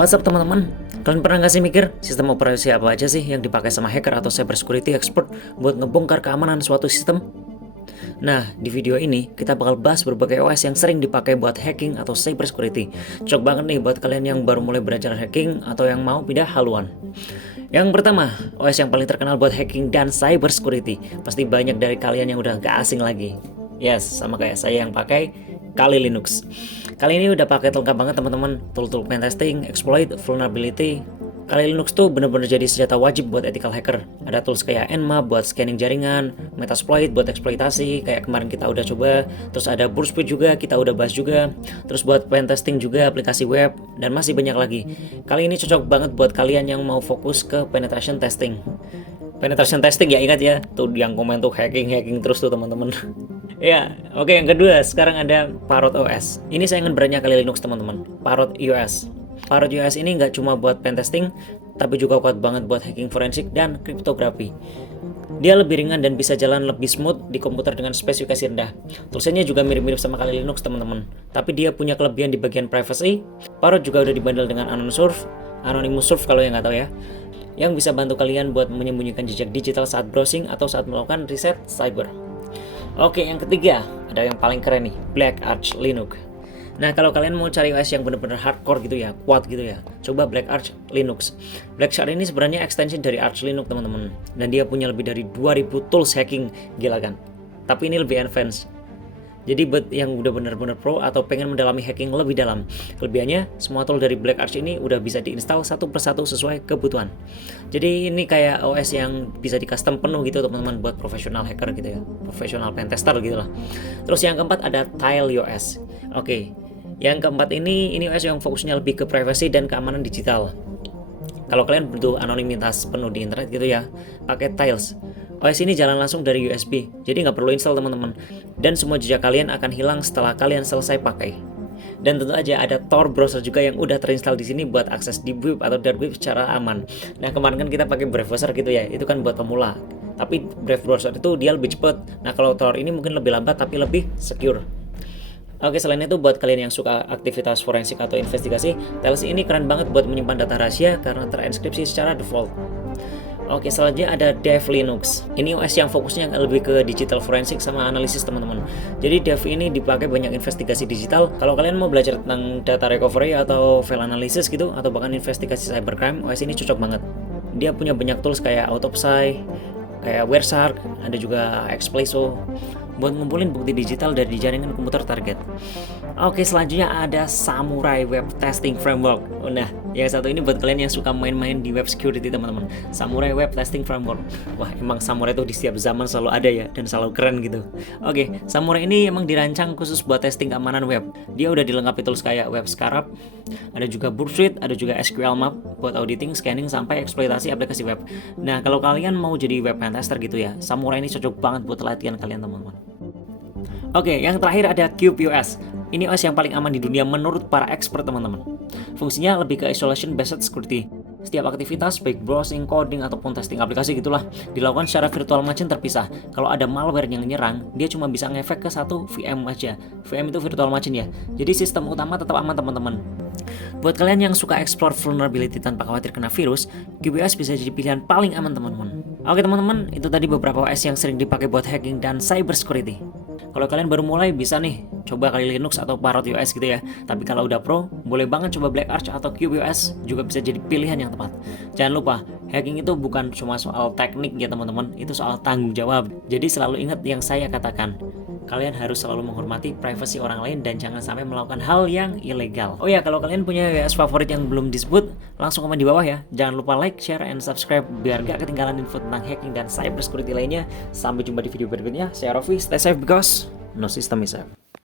What's up teman-teman? Kalian pernah nggak sih mikir sistem operasi apa aja sih yang dipakai sama hacker atau cyber security expert buat ngebongkar keamanan suatu sistem? Nah, di video ini kita bakal bahas berbagai OS yang sering dipakai buat hacking atau cyber security. Cocok banget nih buat kalian yang baru mulai belajar hacking atau yang mau pindah haluan. Yang pertama, OS yang paling terkenal buat hacking dan cyber security. Pasti banyak dari kalian yang udah gak asing lagi. Yes, sama kayak saya yang pakai Kali Linux. Kali ini udah pakai lengkap banget teman-teman, tool-tool pen testing, exploit, vulnerability. Kali Linux tuh bener-bener jadi senjata wajib buat ethical hacker. Ada tools kayak Nmap buat scanning jaringan, Metasploit buat eksploitasi, kayak kemarin kita udah coba. Terus ada Burstfeed juga, kita udah bahas juga. Terus buat pen testing juga, aplikasi web, dan masih banyak lagi. Kali ini cocok banget buat kalian yang mau fokus ke penetration testing. Penetration testing ya, ingat ya, tuh yang komen tuh hacking terus tuh teman-teman. Ya, oke, yang kedua sekarang ada Parrot OS. Ini saingan brandnya Kali Linux teman-teman, Parrot OS. Parrot OS ini nggak cuma buat pen testing, tapi juga kuat banget buat hacking forensik dan kriptografi. Dia lebih ringan dan bisa jalan lebih smooth di komputer dengan spesifikasi rendah. Toolsnya juga mirip-mirip sama Kali Linux teman-teman, tapi dia punya kelebihan di bagian privacy. Parrot juga udah dibundle dengan Anonymous Surf kalau yang nggak tahu ya, yang bisa bantu kalian buat menyembunyikan jejak digital saat browsing atau saat melakukan riset cyber. Oke, yang ketiga, ada yang paling keren nih, Black Arch Linux. Nah, kalau kalian mau cari OS yang bener-bener hardcore gitu ya, kuat gitu ya, coba Black Arch Linux. Black Arch ini sebenarnya extension dari Arch Linux teman-teman, dan dia punya lebih dari 2000 tools hacking, gila kan? Tapi ini lebih advance. Jadi buat yang udah bener-bener pro atau pengen mendalami hacking lebih dalam, kelebihannya semua tool dari Black Arch ini udah bisa diinstal satu persatu sesuai kebutuhan. Jadi ini kayak OS yang bisa di custom penuh gitu teman-teman buat profesional hacker gitu ya, profesional pentester gitu lah. Terus yang keempat ada TileOS. Oke, yang keempat ini OS yang fokusnya lebih ke privacy dan keamanan digital. Kalau kalian butuh anonimitas penuh di internet gitu ya, pakai Tiles. OS ini jalan langsung dari USB, jadi nggak perlu install teman-teman. Dan semua jejak kalian akan hilang setelah kalian selesai pakai. Dan tentu aja ada Tor browser juga yang udah terinstall di sini buat akses deep web atau dark web secara aman. Nah, kemarin kan kita pakai Brave browser gitu ya, itu kan buat pemula. Tapi Brave browser itu dia lebih cepat. Nah, kalau Tor ini mungkin lebih lambat tapi lebih secure. Oke, selain itu buat kalian yang suka aktivitas forensik atau investigasi, Tiles ini keren banget buat menyimpan data rahasia karena terinskripsi secara default. Oke, selanjutnya ada Dev Linux. Ini OS yang fokusnya lebih ke digital forensik sama analisis teman-teman. Jadi Dev ini dipakai banyak investigasi digital. Kalau kalian mau belajar tentang data recovery atau file analysis gitu, atau bahkan investigasi cybercrime, OS ini cocok banget. Dia punya banyak tools kayak Autopsy, kayak Wireshark, ada juga Exploso buat ngumpulin bukti digital dari jaringan komputer target. Oke, selanjutnya ada Samurai Web Testing Framework. Nah, yang satu ini buat kalian yang suka main-main di web security teman-teman. Samurai Web Testing Framework. Wah, emang Samurai tuh di setiap zaman selalu ada ya, dan selalu keren gitu. Oke, Samurai ini emang dirancang khusus buat testing keamanan web. Dia udah dilengkapi tools kayak Web Scarab, ada juga Burstfeed, ada juga SQL Map buat auditing, scanning, sampai eksploitasi aplikasi web. Nah, kalau kalian mau jadi web tester gitu ya, Samurai ini cocok banget buat latihan kalian teman-teman. Oke, yang terakhir ada CubeOS. Ini OS yang paling aman di dunia menurut para expert teman-teman. Fungsinya lebih ke isolation based security. Setiap aktivitas baik browsing, coding, ataupun testing aplikasi gitulah dilakukan secara virtual machine terpisah. Kalau ada malware yang nyerang, dia cuma bisa ngefek ke satu VM aja. VM itu virtual machine ya. Jadi sistem utama tetap aman teman-teman. Buat kalian yang suka explore vulnerability tanpa khawatir kena virus, CubeOS bisa jadi pilihan paling aman teman-teman. Oke teman-teman, itu tadi beberapa OS yang sering dipakai buat hacking dan cyber security. Kalau kalian baru mulai bisa nih coba Kali Linux atau Parrot OS gitu ya. Tapi kalau udah pro, boleh banget coba Black Arch atau CubeOS, juga bisa jadi pilihan yang tepat. Jangan lupa, hacking itu bukan cuma soal teknik ya teman-teman, itu soal tanggung jawab. Jadi selalu ingat yang saya katakan. Kalian harus selalu menghormati privasi orang lain dan jangan sampai melakukan hal yang ilegal. Oh ya, kalau kalian punya WS favorit yang belum disebut, langsung komen di bawah ya. Jangan lupa like, share, and subscribe biar gak ketinggalan info tentang hacking dan cyber security lainnya. Sampai jumpa di video berikutnya. Saya Rofi, stay safe because no system is safe.